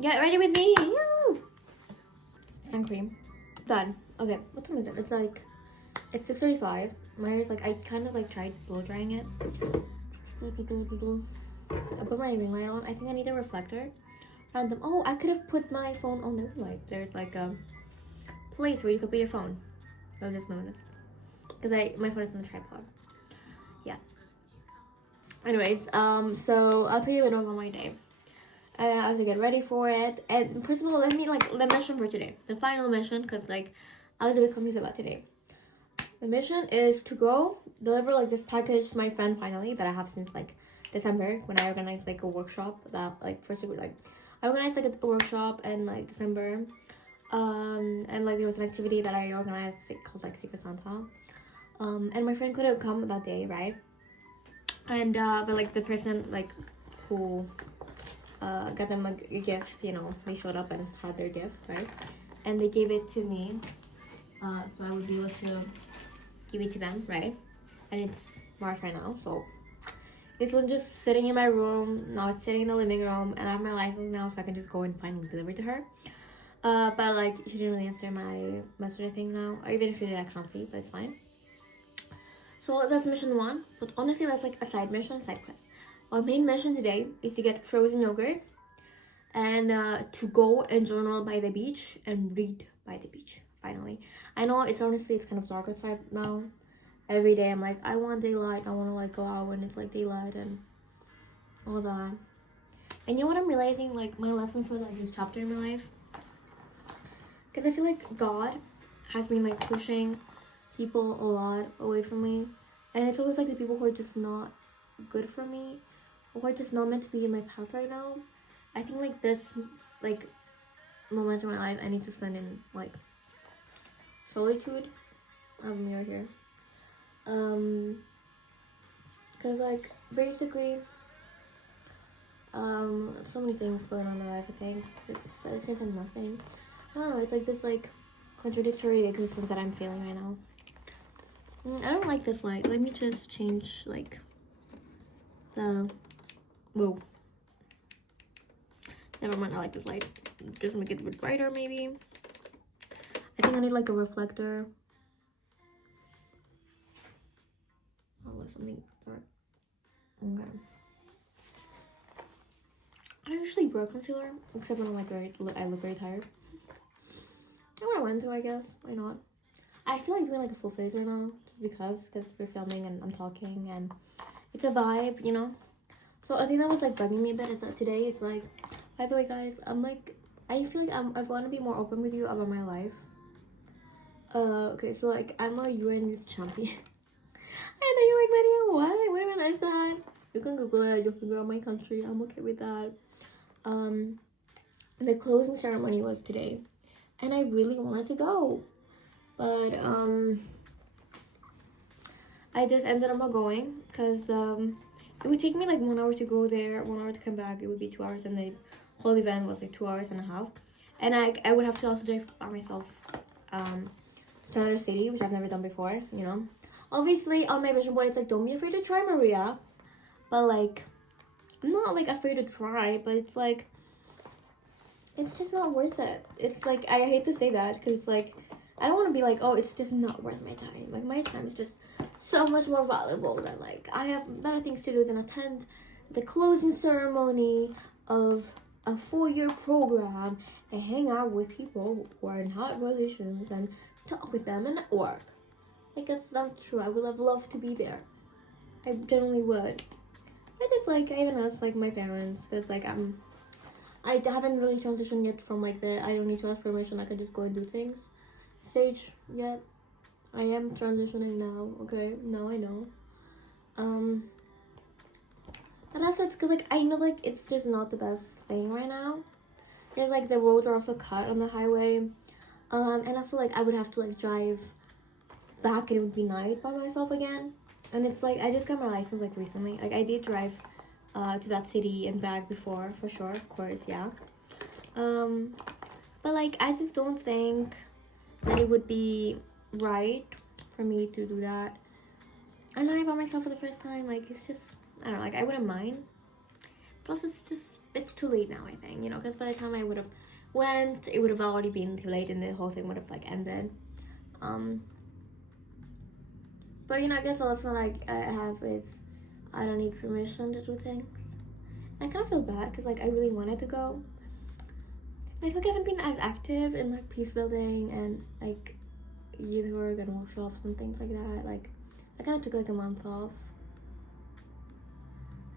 Get ready with me. Yoo! Sun cream. Done. Okay, what time is it? It's 6:35. My hair is like, I kind of like tried blow drying it. I put my ring light on. I think I need a reflector. Random. Oh, I could have put my phone on the ring light. There's like a place where you could put your phone. I just noticed. Because my phone is on the tripod. Yeah. Anyways, so I'll tell you a bit about my day. I have to get ready for it. And first of all, let me the mission for today. The final mission, because like I was a bit confused about today. The mission is to go deliver like this package to my friend finally that I have since like December when I organized like a workshop that like first like I organized like a workshop in like December. And like there was an activity that I organized called like Secret Santa. And my friend couldn't come that day, right? And but like the person like who got them a gift, you know, they showed up and had their gift, right? And they gave it to me, so I would be able to give it to them, right? And it's March right now, so it's just sitting in my room. Now it's sitting in the living room, and I have my license now, so I can just go and finally deliver it to her. But like she didn't really answer my message thing now, or even if she did, I can't see, but it's fine. So that's mission 1, but honestly that's like a side mission, side quest. Our main mission today is to get frozen yogurt and to go and journal by the beach and read by the beach, finally. I know it's kind of dark outside now. Every day I'm like, I want daylight, I want to like go out when it's like daylight and all that. And you know what I'm realizing, like my lesson for like this chapter in my life? Because I feel like God has been like pushing people a lot away from me. And it's always like the people who are just not good for me, or just not meant to be in my path right now. I think like this like moment in my life I need to spend in like solitude. I have a mirror here. Cause like basically so many things going on in my life. I think it's at the same time nothing. I don't know, it's like this like contradictory existence that I'm feeling right now. I don't like this light. Let me just change like the whoa. Never mind, I like this light. Just make it a bit brighter maybe. I think I need like a reflector. I want something dark. Okay. I don't usually wear concealer, except when I'm like I look very tired. I want to want to, I guess. Why not? I feel like doing like a full face right now, just because we're filming and I'm talking and it's a vibe, you know. So I think that was like bugging me a bit is that today is like, by the way guys, I'm like, I feel like I want to be more open with you about my life. Okay, so like I'm a UN youth champion. I know you're like, Lydia, what? What even is that? You can Google it, you'll figure out my country. I'm okay with that. The closing ceremony was today, and I really wanted to go, but I just ended up not going because it would take me like 1 hour to go there, 1 hour to come back. It would be 2 hours, and the whole event was like 2 hours and a half, and I would have to also drive by myself to another city, which I've never done before, you know. Obviously on my vision board it's like, don't be afraid to try, Maria, but like I'm not like afraid to try, but it's like it's just not worth it. It's like, I hate to say that because like I don't want to be like, oh, it's just not worth my time. Like my time is just so much more valuable than like I have better things to do than attend the closing ceremony of a 4-year program and hang out with people who are in hot positions and talk with them and network. Like that's not true. I would have loved to be there. I genuinely would. I just like, I even asked like my parents because like I haven't really transitioned yet from like the I don't need to ask permission, I can just go and do things stage yet. I am transitioning now, okay? Now I know. And also it's because like I know like it's just not the best thing right now. Because like the roads are also cut on the highway. And also like I would have to like drive back and it would be night by myself again. And it's like I just got my license like recently. Like I did drive to that city and back before, for sure, of course, yeah. But like I just don't think that it would be right for me to do that. And I by myself for the first time, like it's just, I don't know, like I wouldn't mind. Plus it's too late now, I think, you know, because by the time I would have went, it would have already been too late and the whole thing would have like ended. But you know, I guess the lesson I have is I don't need permission to do things. And I kind of feel bad because like I really wanted to go. And I feel like I haven't been as active in like peace building and like youth work and workshops and things like that. Like I kind of took like a month off.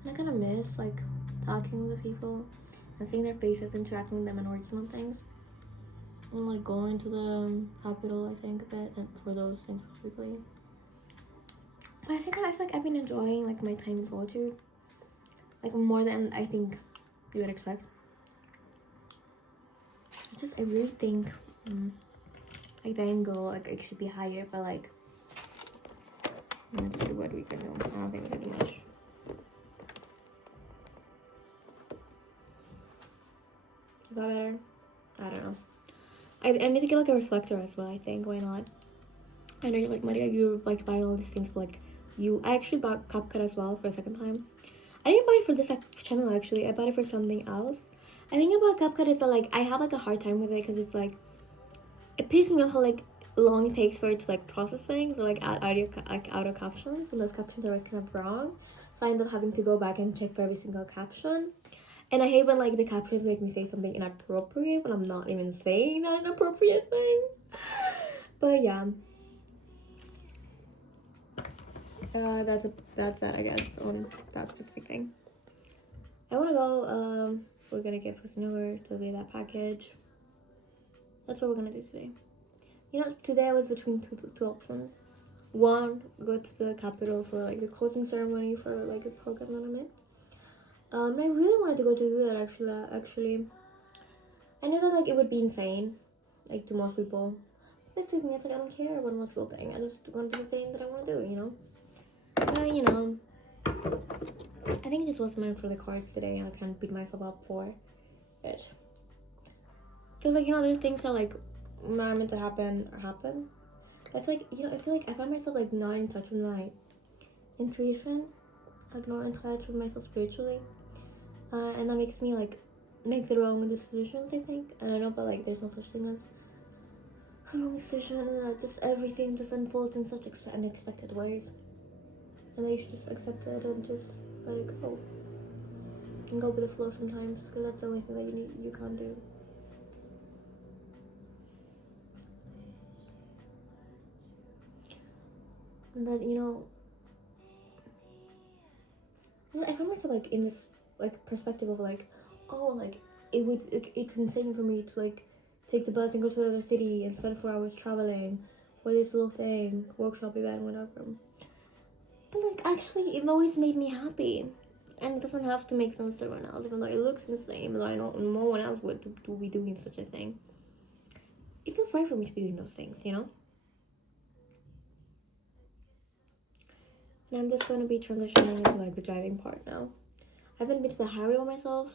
And I kind of miss like talking with the people and seeing their faces, interacting with them and working on things. And like going to the hospital, I think, a bit, and for those things specifically. But at the same time, I feel like I've been enjoying like my time in solitude, like more than I think you would expect. I really think like the end goal like it should be higher, but like let's see what we can do. I don't think we can do much. Is that better? I don't know. I need to get like a reflector as well, I think. Why not? I know you're like, Maria, you like buying all these things, but like I actually bought CapCut as well for the second time. I didn't buy it for this channel actually. I bought it for something else. I think about CapCut is that like I have like a hard time with it because it's like it pisses me off how like long it takes for it to like process things or like add audio captions, and those captions are always kind of wrong. So I end up having to go back and check for every single caption. And I hate when like the captions make me say something inappropriate when I'm not even saying that inappropriate thing. But yeah. That's that I guess on that specific thing. I wanna go, we're gonna get first an Uber to be that package. That's what we're gonna do today. You know, today I was between two options. One, go to the Capitol for like the closing ceremony for like the program that I'm in. I really wanted to go to do that actually. I know that like it would be insane, like to most people. But it's like I don't care what most people think. I just want to do the thing that I want to do, you know. But you know, I think it just wasn't meant for the cards today, and I can't beat myself up for it. Cause like you know, there are things that like not meant to happen or happen. But I feel like I feel like I find myself like not in touch with my intuition, like not in touch with myself spiritually. And that makes me like make the wrong decisions, I think. And I know, but like there's no such thing as a wrong decision, and that just everything just unfolds in such unexpected ways. And you should just accept it and just let it go. And go with the flow sometimes, because that's the only thing that you can't do. And then I find myself like in this like perspective of like, oh, like it's insane for me to like take the bus and go to another city and spend 4 hours traveling for this little thing, workshop event, whatever. But like actually it always made me happy, and it doesn't have to make sense to everyone else, even though it looks insane, even though I know no one else would be doing such a thing. It feels right for me to be doing those things, you know. And I'm just going to be transitioning into like the driving part now. I haven't been to the highway by myself.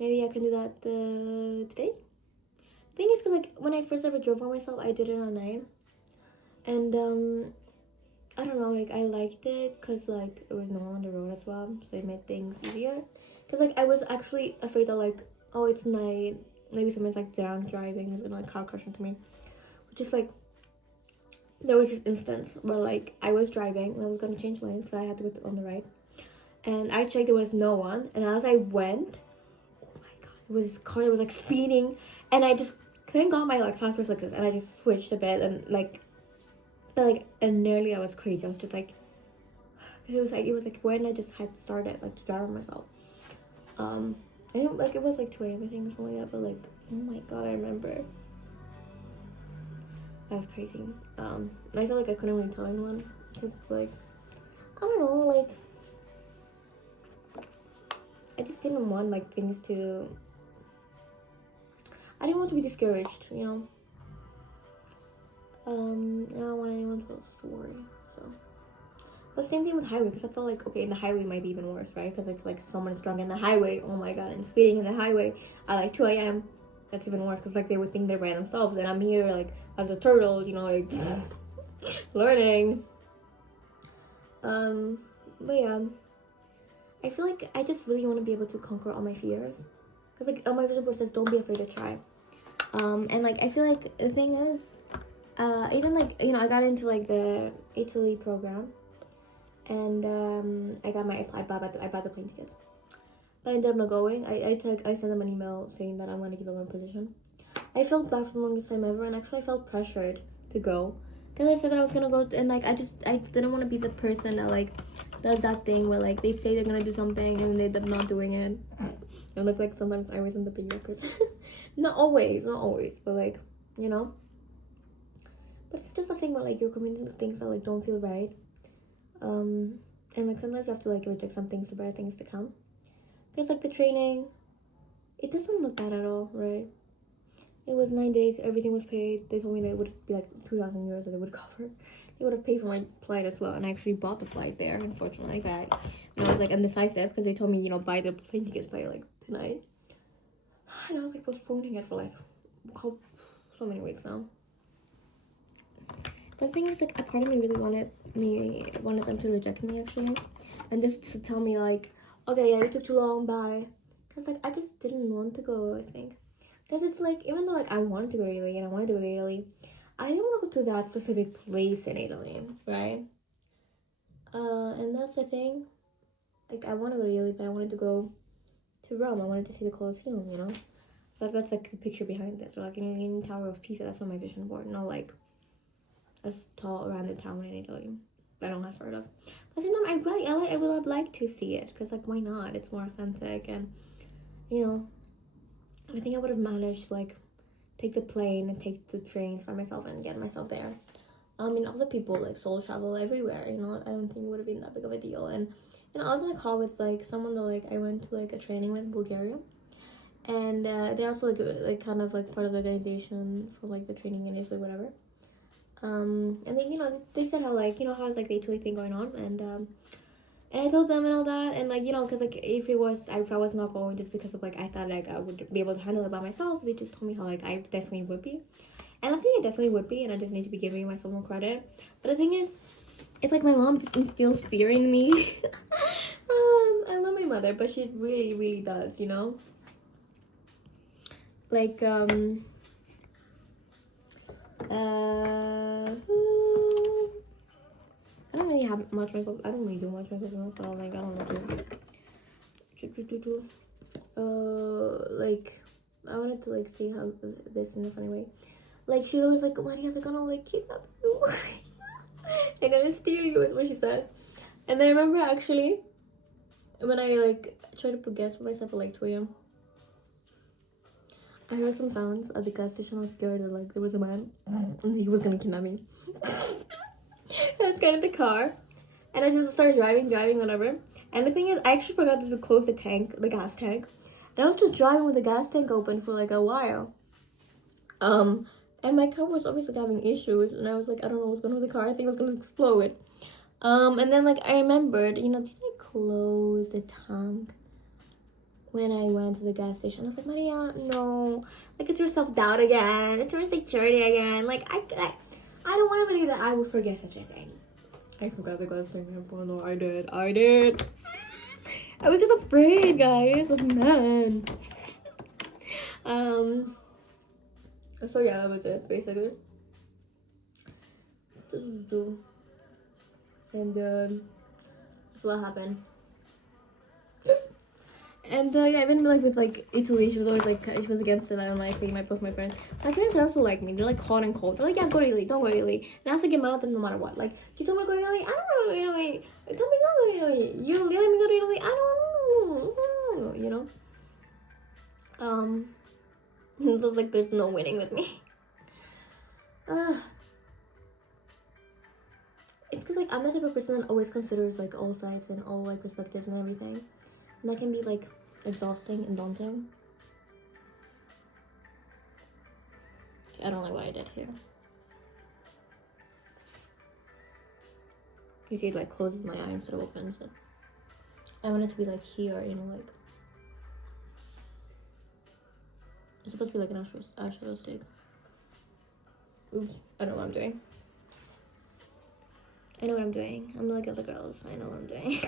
Maybe I can do that today. The thing is, like when I first ever drove by myself, I did it at night, and I don't know, like I liked it because like there was no one on the road as well, so it made things easier. Because like I was actually afraid that like, oh, it's night, maybe someone's like drunk driving, is gonna like car crash into me, which is like. There was this instance where like I was driving and I was gonna change lanes because I had to go on the right, and I checked there was no one, and as I went, oh my god, it was this car that was like speeding, and I just couldn't got my like fast reflexes, and I just switched a bit, and and nearly I was crazy. I was just like, it was like when I just had started like to drive myself. I don't like it was like 2 a.m. I think or something like that, but like oh my god, I remember. That was crazy. I felt like I couldn't really tell anyone because it's like, I don't know, like I just didn't want like things to. I didn't want to be discouraged, you know. I don't want anyone to worry. So, but same thing with highway, because I felt like okay, in the highway might be even worse, right? Because it's like someone is drunk in the highway. Oh my god, and speeding in the highway at like 2 a.m. That's even worse because like they would think they're by themselves, and I'm here like as a turtle, you know, like learning. But yeah, I feel like I just really want to be able to conquer all my fears. because like on my vision board says don't be afraid to try. And like I feel like the thing is, even like, you know, I got into like the Italy program, and I bought the plane tickets, but I ended up not going. I sent them an email saying that I'm gonna give up my position. I felt bad for the longest time ever, and actually I felt pressured to go, because I said that I was gonna go, and like I didn't want to be the person that like does that thing where like they say they're gonna do something and they end up not doing it. It looks like sometimes I always end up being that person. not always, but like, you know. But it's just a thing where like you're committing to things that like don't feel right. And like sometimes you have to like reject some things for better things to come. Because like the training, it doesn't look bad at all, right? It was 9 days, everything was paid. They told me that it would be like 2,000 euros that they would cover. They would have paid for my flight as well, and I actually bought the flight there, unfortunately. But I was like indecisive because they told me, you know, buy the plane tickets by like tonight. And I was like postponing it for like so many weeks now. But the thing is, like, a part of me really wanted them to reject me actually, and just to tell me like, okay, yeah, you took too long, bye. Because like I just didn't want to go, I think. Because it's like, even though like I wanted to go to Italy and I wanted to go to Italy, I didn't want to go to that specific place in Italy, right? And that's the thing. Like I want to go to Italy, but I wanted to go to Rome. I wanted to see the Colosseum, you know? Like that's like the picture behind this, or like in Tower of Pisa. That's on my vision board. Not like a tall random town in Italy that I don't have heard of. But at the same time, I would have liked to see it, because like why not? It's more authentic, and you know, I think I would have managed to like take the plane and take the trains by myself and get myself there. I mean, other people like soul travel everywhere, you know. I don't think it would have been that big of a deal. And you know, I was on a call with like someone that like I went to like a training with in Bulgaria, and they're also like kind of like part of the organization for like the training in Italy, whatever. And then, you know, they said how like, you know, how's like the Italy thing going on, and I told them and all that, and like, you know, because like if I was not going just because of like I thought like I would be able to handle it by myself, they just told me how like I definitely would be, and I think I definitely would be, and I just need to be giving myself more credit. But the thing is, it's like my mom just instills fear in me. I love my mother, but she really, really does, you know. Like I don't really have much makeup. I don't really do much makeup, so like I don't know. Like I wanted to like see how this in a funny way. Like she was like, Maria, they're gonna like kidnap you. They're gonna steal you, is what she says. And then I remember actually when I like tried to put gas for myself at like 2 a.m. I heard some sounds at the gas station. I was scared that like there was a man and he was gonna kidnap me. I got in the car and I just started driving, whatever. And the thing is, I actually forgot to close the gas tank. And I was just driving with the gas tank open for like a while. And my car was obviously having issues, and I was like, I don't know what's going on with the car. I think it was gonna explode. And then like I remembered, you know, did I close the tank when I went to the gas station? I was like, Maria, no. Like, it's your self-doubt again. It's your insecurity again. Like, I don't want to believe that I would forget such a thing. I forgot the gas tank. Oh no, I did. I was just afraid, guys, of men. So yeah, that was it, basically. And that's what happened. And yeah, even like with like Italy, she was always like, she was against it. I don't like it. My post my parents. My parents are also like me. They're like hot and cold. They're like, yeah, go to Italy, don't go to Italy. And I have to get mad at them no matter what. Like, you told me to go to Italy, I don't know Italy. Tell me not to go to Italy. You let me go to Italy, I don't know. You know. So it's like there's no winning with me. It's because like I'm the type of person that always considers like all sides and all like perspectives and everything, and that can be like exhausting and daunting. Okay, I don't like what I did here. You see, it like closes my eye instead of opens it. I want it to be like here, you know, like it's supposed to be like an eyeshadow stick. Oops, I don't know what I'm doing. I know what I'm doing. I'm like other girls. I know what I'm doing.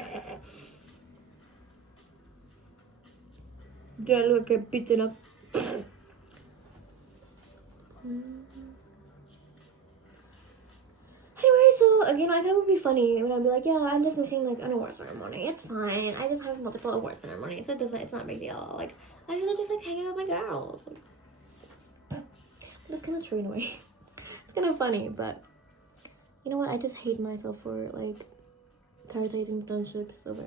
Do I look like a beaten up? Anyway, so again, I thought it would be funny when I'd be like, yeah, I'm just missing like an award ceremony. It's fine. I just have multiple award ceremonies, so it's not a big deal. Like, I should just like hanging out with my girls. Like, but it's kind of true in a way. It's kind of funny, but you know what? I just hate myself for like prioritizing friendships over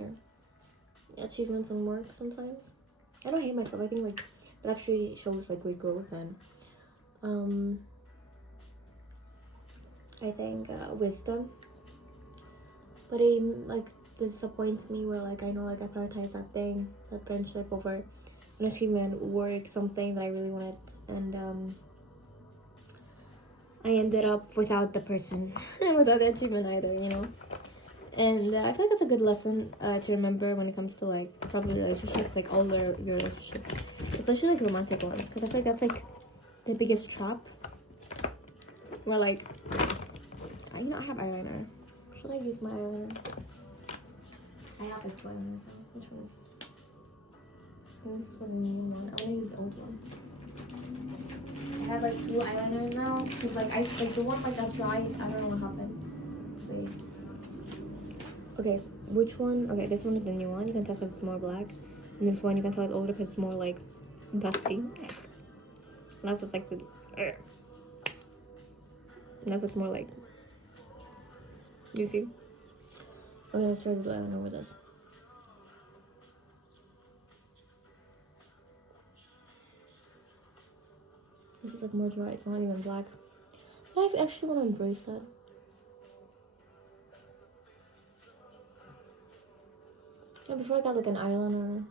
achievements and work sometimes. I don't hate myself. I think like it actually shows like great growth and I think wisdom. But it like disappoints me where like I know like I prioritize that thing, that friendship over an achievement, work, something that I really wanted, and I ended up without the person, without the achievement either, you know. And I feel like that's a good lesson to remember when it comes to like probably relationships, like all your relationships, especially like romantic ones, because I feel like that's like the biggest trap. Where like, I have eyeliner. Should I use my eyeliner? I have like two eyeliners now. Which one is? I think this is for the new one. I want to use the old one. I have like two eyeliners now because like the one like that dried. I don't know what happened. Wait. Okay, which one? Okay, this one is the new one. You can tell because it's more black, and this one you can tell it's older because it's more like dusty. And that's what's like the. And that's what's more like. You see? Okay, let's try the blue eyeliner with this. This is like more dry. It's not even black. But I actually want to embrace that. Yeah, before I got like an eyeliner,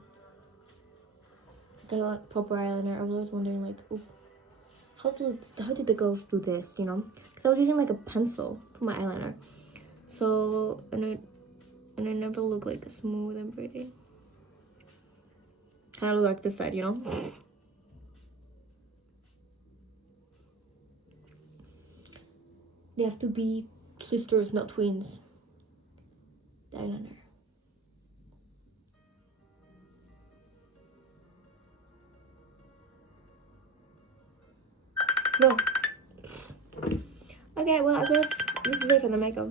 got a proper eyeliner, I was always wondering like, ooh, how did the girls do this? You know, because I was using like a pencil for my eyeliner, so and it never looked like smooth and pretty. Kind of look like this side, you know. They have to be sisters, not twins. The eyeliner. No. Okay, well, I guess this is it for the makeup.